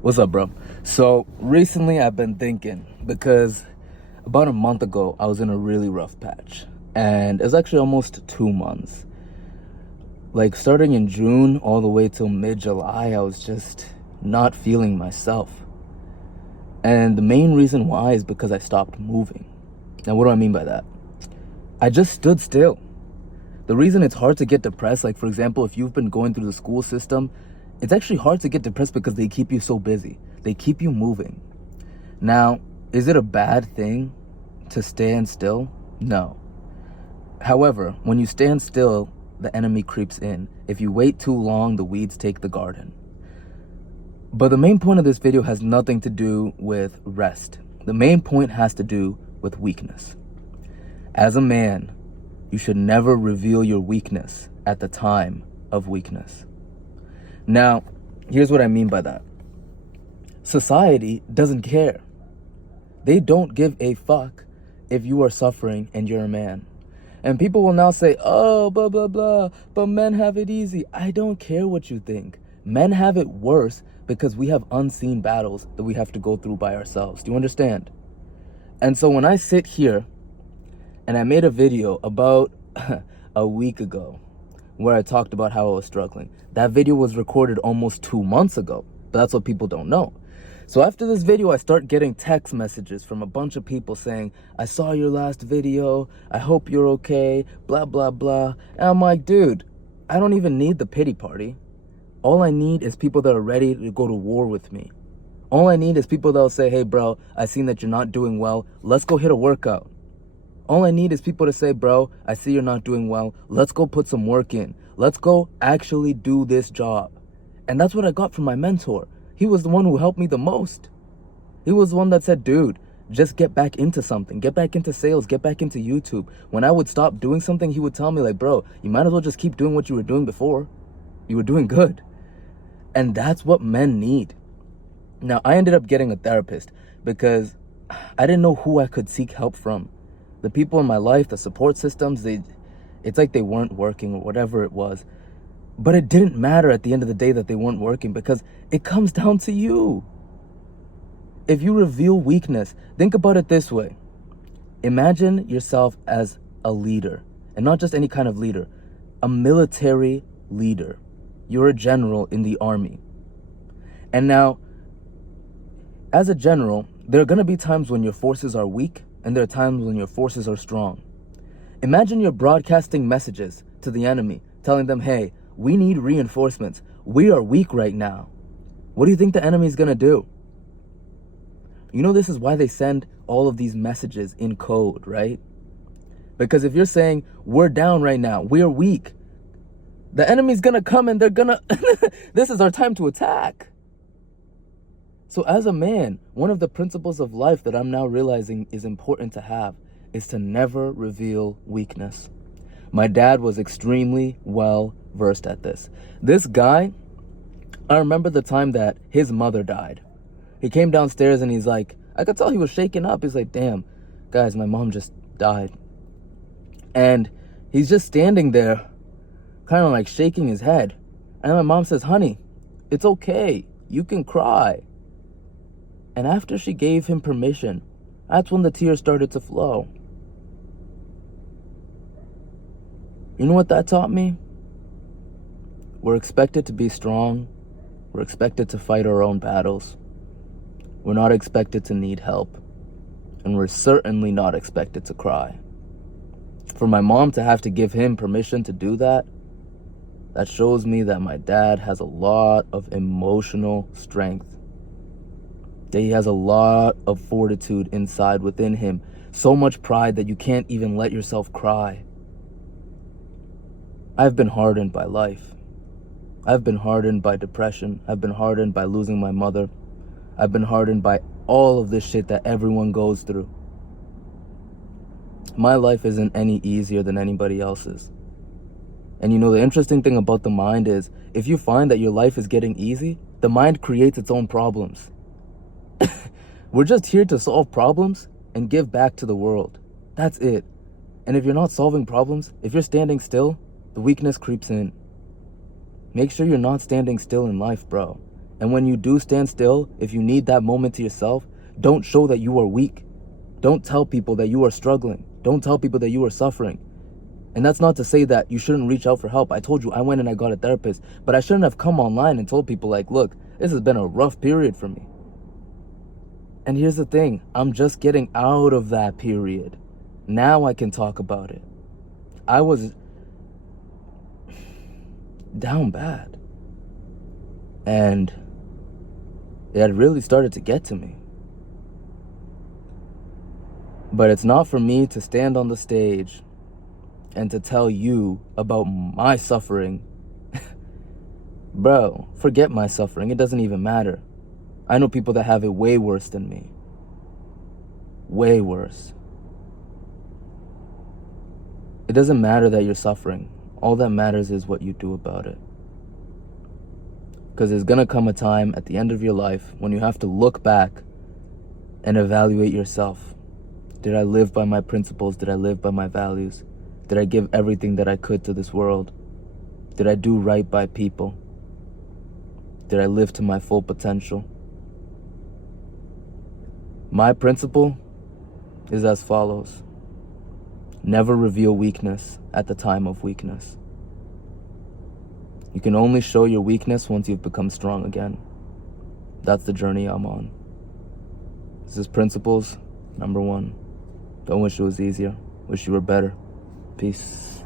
What's up, bro? So recently I've been thinking because about a month ago I was in a really rough patch, and it's actually almost 2 months. Like starting in June all the way till mid-July, I was just not feeling myself. And the main reason why is because I stopped moving. Now, what do I mean by that? I just stood still. The reason it's hard to get depressed, like for example, if you've been going through the school system, it's actually hard to get depressed because they keep you so busy. They keep you moving. Now, is it a bad thing to stand still? No. However, when you stand still, the enemy creeps in. If you wait too long, the weeds take the garden. But the main point of this video has nothing to do with rest. The main point has to do with weakness. As a man, you should never reveal your weakness at the time of weakness. Now, here's what I mean by that. Society doesn't care. They don't give a fuck if you are suffering and you're a man. And people will now say, oh, blah, blah, blah, but men have it easy. I don't care what you think. Men have it worse because we have unseen battles that we have to go through by ourselves. Do you understand? And so when I sit here and I made a video about a week ago where I talked about how I was struggling, that video was recorded almost 2 months ago, but that's what people don't know. So after this video, I start getting text messages from a bunch of people saying, I saw your last video, I hope you're okay, blah, blah, blah. And I'm like, dude, I don't even need the pity party. All I need is people that are ready to go to war with me. All I need is people that will say, hey, bro, I seen that you're not doing well. Let's go hit a workout. All I need is people to say, bro, I see you're not doing well. Let's go put some work in. Let's go actually do this job. And that's what I got from my mentor. He was the one who helped me the most. He was the one that said, dude, just get back into something. Get back into sales. Get back into YouTube. When I would stop doing something, he would tell me like, bro, you might as well just keep doing what you were doing before. You were doing good. And that's what men need. Now, I ended up getting a therapist because I didn't know who I could seek help from. The people in my life, the support systems, it's like they weren't working or whatever it was. But it didn't matter at the end of the day that they weren't working because it comes down to you. If you reveal weakness, think about it this way. Imagine yourself as a leader, and not just any kind of leader, a military leader. You're a general in the army. And now, as a general, there are going to be times when your forces are weak, and there are times when your forces are strong. Imagine you're broadcasting messages to the enemy, telling them, hey, we need reinforcements. We are weak right now. What do you think the enemy is going to do? You know, this is why they send all of these messages in code, right? Because if you're saying, we're down right now, we're weak, the enemy's going to come and they're going to, this is our time to attack. So as a man, one of the principles of life that I'm now realizing is important to have is to never reveal weakness. My dad was extremely well versed at this. This guy, I remember the time that his mother died. He came downstairs and he's like, I could tell he was shaken up. He's like, damn, guys, my mom just died. And he's just standing there, kind of like shaking his head. And my mom says, honey, it's okay. You can cry. And after she gave him permission, that's when the tears started to flow. You know what that taught me? We're expected to be strong. We're expected to fight our own battles. We're not expected to need help. And we're certainly not expected to cry. For my mom to have to give him permission to do that, that shows me that my dad has a lot of emotional strength. That he has a lot of fortitude inside within him. So much pride that you can't even let yourself cry. I've been hardened by life. I've been hardened by depression. I've been hardened by losing my mother. I've been hardened by all of this shit that everyone goes through. My life isn't any easier than anybody else's. And you know, the interesting thing about the mind is, if you find that your life is getting easy, the mind creates its own problems. We're just here to solve problems and give back to the world. That's it. And if you're not solving problems, if you're standing still, the weakness creeps in. Make sure you're not standing still in life, bro. And when you do stand still, if you need that moment to yourself, don't show that you are weak. Don't tell people that you are struggling. Don't tell people that you are suffering. And that's not to say that you shouldn't reach out for help. I told you I went and I got a therapist, but I shouldn't have come online and told people like, look, this has been a rough period for me. And here's the thing, I'm just getting out of that period. Now I can talk about it. I was down bad. And it had really started to get to me. But it's not for me to stand on the stage and to tell you about my suffering. Bro, forget my suffering. It doesn't even matter. I know people that have it way worse than me. Way worse. It doesn't matter that you're suffering. All that matters is what you do about it. Because there's gonna come a time at the end of your life when you have to look back and evaluate yourself. Did I live by my principles? Did I live by my values? Did I give everything that I could to this world? Did I do right by people? Did I live to my full potential? My principle is as follows. Never reveal weakness at the time of weakness. You can only show your weakness once you've become strong again. That's the journey I'm on. This is principles number 1. Don't wish it was easier. Wish you were better. Peace.